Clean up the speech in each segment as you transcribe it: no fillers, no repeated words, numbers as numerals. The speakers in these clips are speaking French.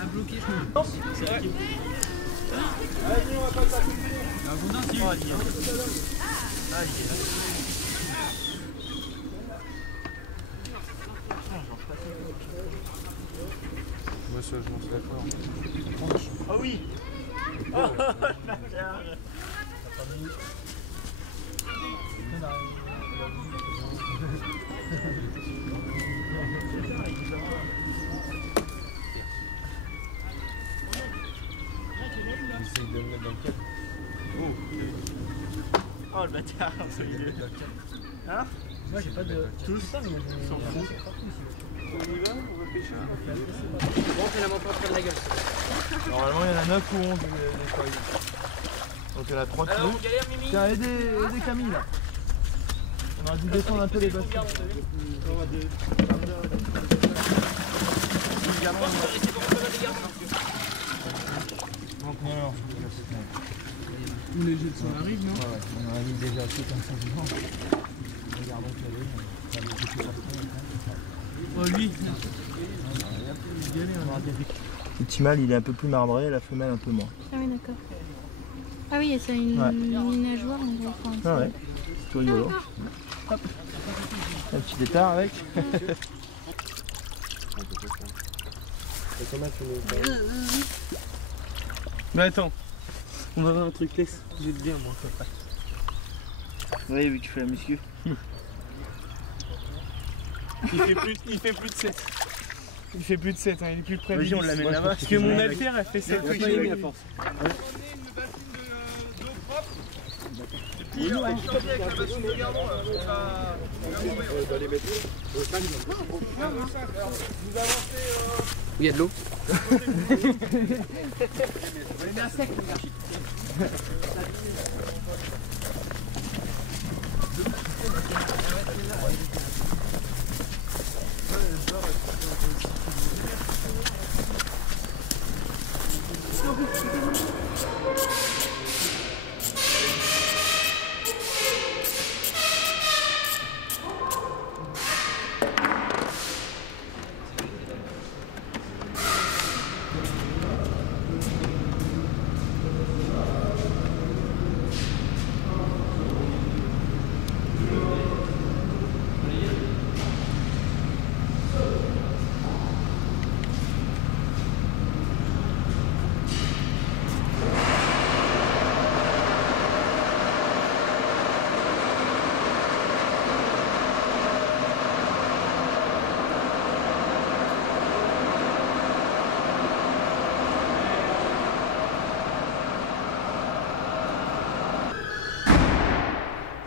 Ça a bloqué, je crois. C'est vrai. Vas-y, on va pas passer. Un boudin, si. Ah, il est là. Moi, ça, je m'en serais fort. Ah oui. Oh, la merde. J'essaye de le mettre dans le cadre. Oh le bâtard. Hein? Moi j'ai pas de... Tous ça, mais on s'en fout. on y va, on va pêcher. Bon, fais la montre pas de la gueule. Normalement, il y en a 9 ou 11 des feuilles. Donc il y en a 3 Alors, kilos. on galère, Mimi. Tiens, aidez Camille là. On aurait dû descendre un peu les bassins. Je pense qu'on va rester pour le des garçons. Donc non. Tous les jets de son arrivent, non? Ouais, on en a mis déjà assez comme ça devant. Regardons qu'il y avait. Oh lui. Le petit mâle il est un peu plus marbré, la femelle un peu moins. Ah oui, d'accord. Ah oui, ça a une nageoire, on va prendre. Ah ouais, c'est tout rigolo. Hop. Un petit détard avec. Mais attends, on va voir un truc, laisse. J'ai bien moi. Oui, vu que tu fais la muscu. Il fait plus de 7. Il fait plus de 7, hein, il est plus près de 10. Vas-y, on l'amène là-bas. Parce que mon haltère, elle fait 7. Oui, à force. Et puis, on va avec la bassine de gardon, là. Dans les métaux. Vous avancez. Il y a de l'eau. On les met à sec, les gars.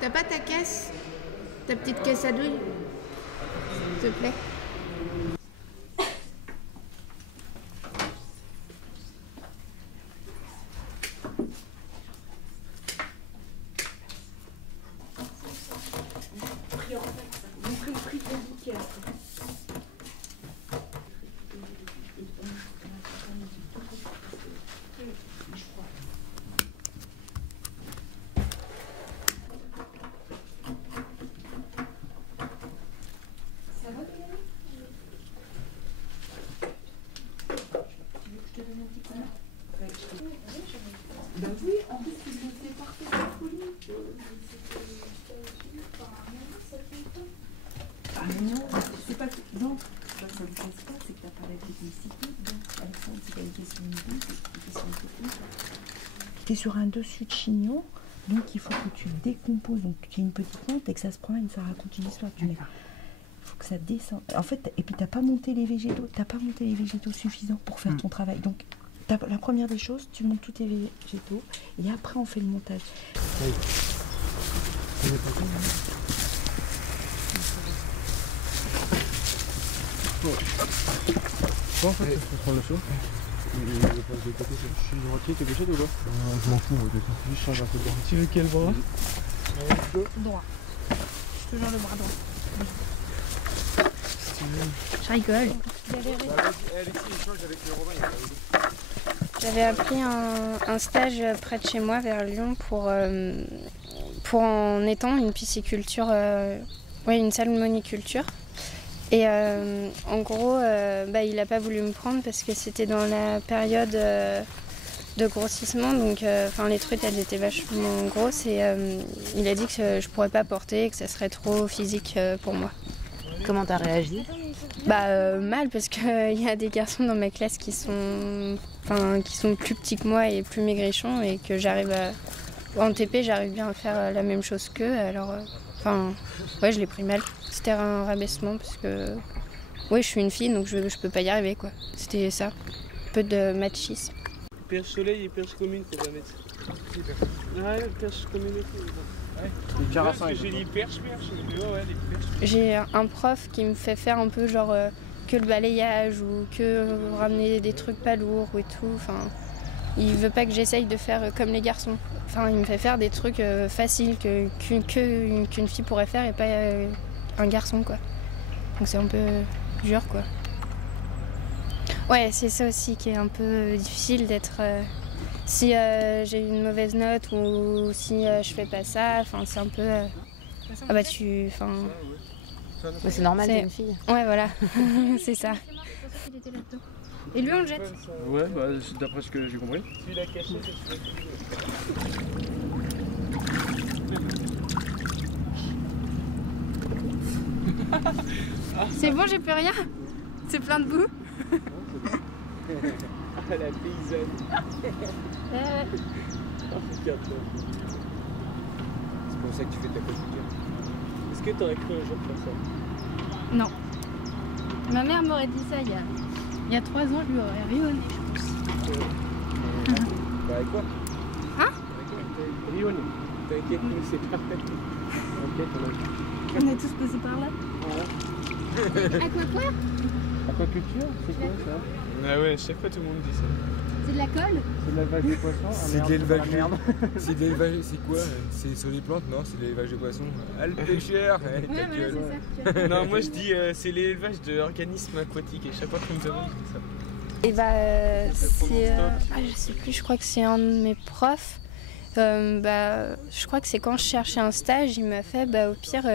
T'as pas ta caisse? Ta petite caisse à douille? S'il te plaît. Bah oui, en plus tu me fais partir de la folie. Ah mais non, c'est pas que... Donc, ça ne me passe pas, c'est que t'as pas la technicité. Donc, Alexandre, c'est pas une question de goût, c'est une question de technique. T'es sur un dessus de chignon, donc il faut que tu décomposes, donc tu as une petite pente et que ça se promène, ça raconte une histoire. Il faut que ça descende. En fait, et puis t'as pas monté les végétaux suffisants pour faire ton travail. Donc, la première des choses, tu montes tous tes végétaux et après on fait le montage. Oui. Bon, en fait, je peux prendre le chaud. Je suis droitier, t'es gaucher ou pas? Je m'en fous, je change un peu de bras. Tu veux quel bras? Droit. Toujours le bras droit. Je rigole. J'avais appris un stage près de chez moi, vers Lyon, pour en étang une pisciculture, une salmoniculture. Et en gros, il n'a pas voulu me prendre parce que c'était dans la période de grossissement. Donc les truites, elles étaient vachement grosses. Et il a dit que je pourrais pas porter et que ça serait trop physique pour moi. Comment t'as réagi? Mal, parce qu'il y a des garçons dans ma classe qui sont plus petits que moi et plus maigrichons. Et que en TP, j'arrive bien à faire la même chose qu'eux. Alors, je l'ai pris mal. C'était un rabaissement parce que je suis une fille, donc je peux pas y arriver, quoi. C'était ça, un peu de machisme. Perche soleil et perche commune, faut pas mettre. Ouais, perche commune aussi. Ouais. Les carassins. J'ai dit perche. Les perches. J'ai un prof qui me fait faire un peu genre que le balayage ou que ramener des trucs pas lourds et tout. Enfin, il veut pas que j'essaye de faire comme les garçons. Enfin, il me fait faire des trucs faciles qu'une fille pourrait faire et pas un garçon, quoi. Donc c'est un peu dur, quoi. Ouais, c'est ça aussi qui est un peu difficile d'être... si j'ai une mauvaise note ou si je fais pas ça, c'est un peu... C'est normal, c'est une fille. Ouais, voilà, c'est ça. Et lui, on le jette? Ouais, d'après ce que j'ai compris. Tu l'as caché, c'est bon, j'ai plus rien? C'est plein de boue? La paysanne. C'est pour ça que tu fais ta coiffure. Est-ce que t'aurais cru un jour faire ça? Non. Ma mère m'aurait dit ça il y a 3 ans, je lui aurais rionné, je pense. Avec quoi? Hein? Rionné. T'inquiète, nous c'est parfait. On est tous passés par là. Quoi? Aquaculture, c'est quoi ça? Ah ouais, chaque fois tout le monde dit ça. C'est de la colle? C'est de l'élevage des poissons. C'est de l'élevage. C'est de l'élevage, c'est quoi? C'est sur les plantes? Non, c'est de l'élevage des poissons. Ah, le pêcheur! C'est ça. Non, moi je dis c'est l'élevage d'organismes aquatiques et chaque fois qu'on me demande, je dis ça. Et je sais plus, je crois que c'est un de mes profs. Je crois que c'est quand je cherchais un stage, il m'a fait au pire,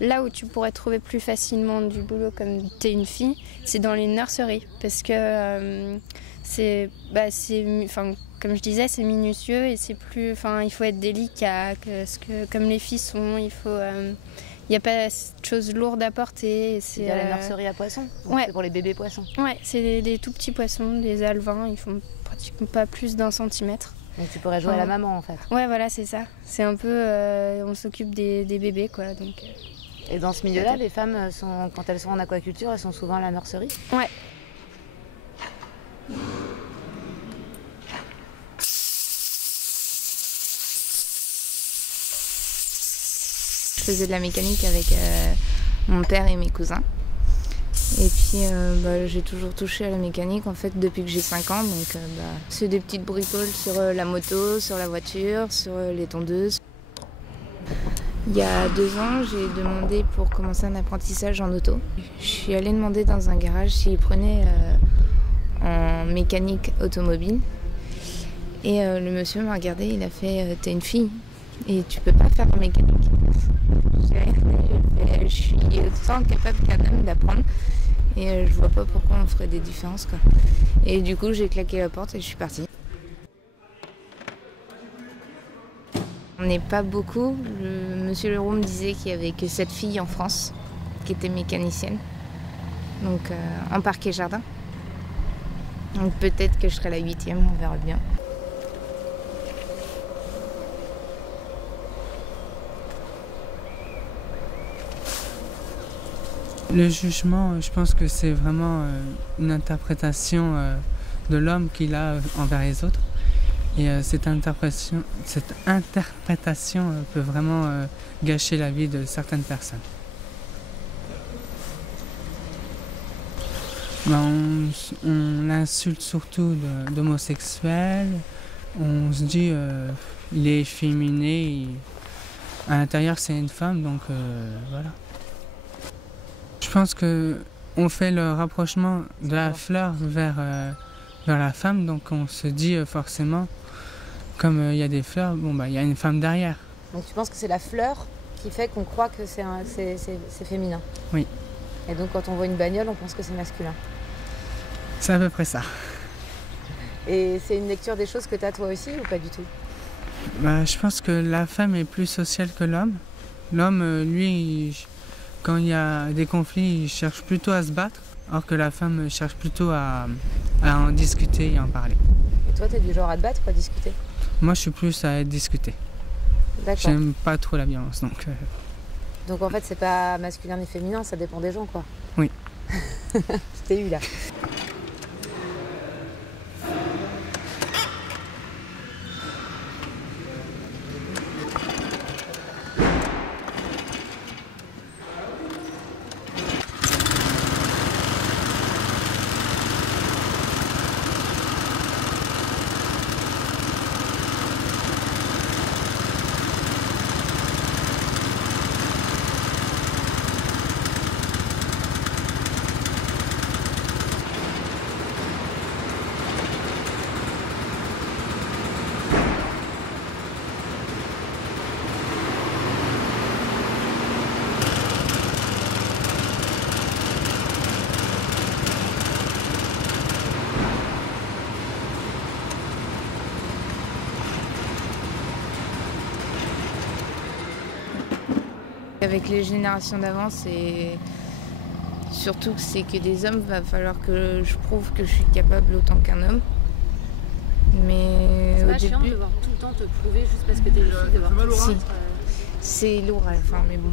là où tu pourrais trouver plus facilement du boulot comme t'es une fille, c'est dans les nurseries. Parce que comme je disais, c'est minutieux et c'est plus, il faut être délicat, comme les filles sont, il n'y a pas de choses lourdes à porter. Il y a la nurserie à poissons, ouais. C'est pour les bébés poissons. Ouais, c'est des tout petits poissons, des alevins, ils font pratiquement pas plus d'1 centimètre. Donc tu pourrais jouer à la maman en fait. Ouais, voilà, c'est ça. C'est un peu, on s'occupe des bébés, quoi. Donc, et dans ce milieu-là, les femmes, quand elles sont en aquaculture, elles sont souvent à la nurserie? Ouais. Je faisais de la mécanique avec mon père et mes cousins. Et puis j'ai toujours touché à la mécanique en fait depuis que j'ai 5 ans. Donc c'est des petites bricoles sur la moto, sur la voiture, sur les tondeuses. Il y a 2 ans, j'ai demandé pour commencer un apprentissage en auto. Je suis allée demander dans un garage s'ils prenaient en mécanique automobile. Et le monsieur m'a regardé, il a fait t'es une fille et tu peux pas faire en mécanique. Je suis autant capable qu'un homme d'apprendre et je vois pas pourquoi on ferait des différences, quoi. Et du coup j'ai claqué la porte et je suis partie. On n'est pas beaucoup. Monsieur Leroux me disait qu'il y avait que 7 filles en France qui étaient mécaniciennes, donc en parc et jardin. Donc peut-être que je serai la 8e, on verra bien. Le jugement, je pense que c'est vraiment une interprétation de l'homme qu'il a envers les autres. Et cette interprétation peut vraiment gâcher la vie de certaines personnes. On l'insulte surtout d'homosexuel. On se dit il est efféminé. À l'intérieur, c'est une femme, donc voilà. Je pense qu'on fait le rapprochement de la fleur vers la femme, donc on se dit forcément, comme il y a des fleurs, il y a une femme derrière. Donc tu penses que c'est la fleur qui fait qu'on croit que c'est féminin? Oui. Et donc quand on voit une bagnole, on pense que c'est masculin. C'est à peu près ça. Et c'est une lecture des choses que tu as toi aussi ou pas du tout? Bah, je pense que la femme est plus sociale que l'homme. L'homme, lui, quand il y a des conflits, il cherche plutôt à se battre, alors que la femme cherche plutôt à en discuter et en parler. Et toi, tu es du genre à te battre ou à discuter? Moi, je suis plus à discuter. D'accord. J'aime pas trop la violence, donc... Donc en fait, c'est pas masculin ni féminin, ça dépend des gens, quoi. Oui. Je t'ai eu là. Avec les générations d'avant, c'est surtout que c'est que des hommes, va falloir que je prouve que je suis capable autant qu'un homme. Mais C'est au pas chiant de début, devoir tout le temps te prouver juste parce que t'es une fille, devoir tout si, c'est lourd à la fin, mais bon.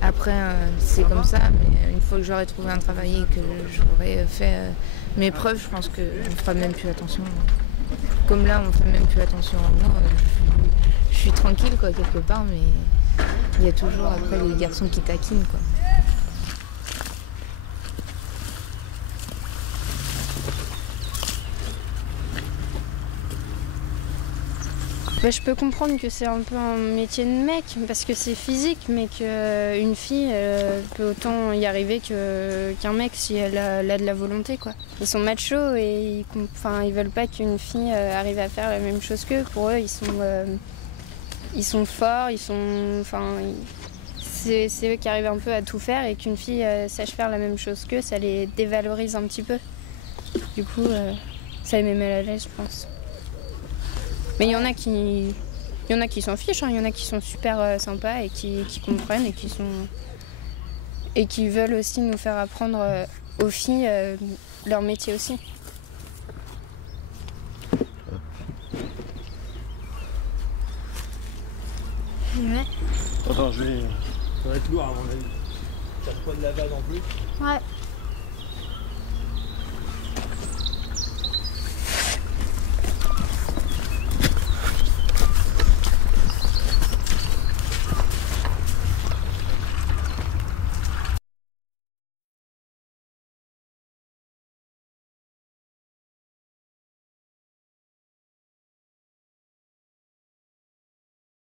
Après, c'est comme ça, mais une fois que j'aurai trouvé un travail et que j'aurai fait mes preuves, je pense qu'on ne fera même plus attention. Comme là, on ne fait même plus attention à moi. Je suis tranquille, quoi, quelque part, mais il y a toujours après les garçons qui taquinent, quoi. Bah, je peux comprendre que c'est un peu un métier de mec parce que c'est physique, mais qu'une fille peut autant y arriver qu'un mec si elle a de la volonté, quoi. Ils sont machos et ils veulent pas qu'une fille arrive à faire la même chose qu'eux. Pour eux, ils sont forts, c'est eux qui arrivent un peu à tout faire et qu'une fille sache faire la même chose qu'eux, ça les dévalorise un petit peu. Du coup, ça les met mal à l'aise, je pense. Mais il y en a qui s'en fichent, hein. Il y en a qui sont super sympas et qui comprennent et qui veulent aussi nous faire apprendre aux filles leur métier aussi. Ouais. Attends, ça va être lourd à mon avis. T'as pas de lavage en plus? Ouais.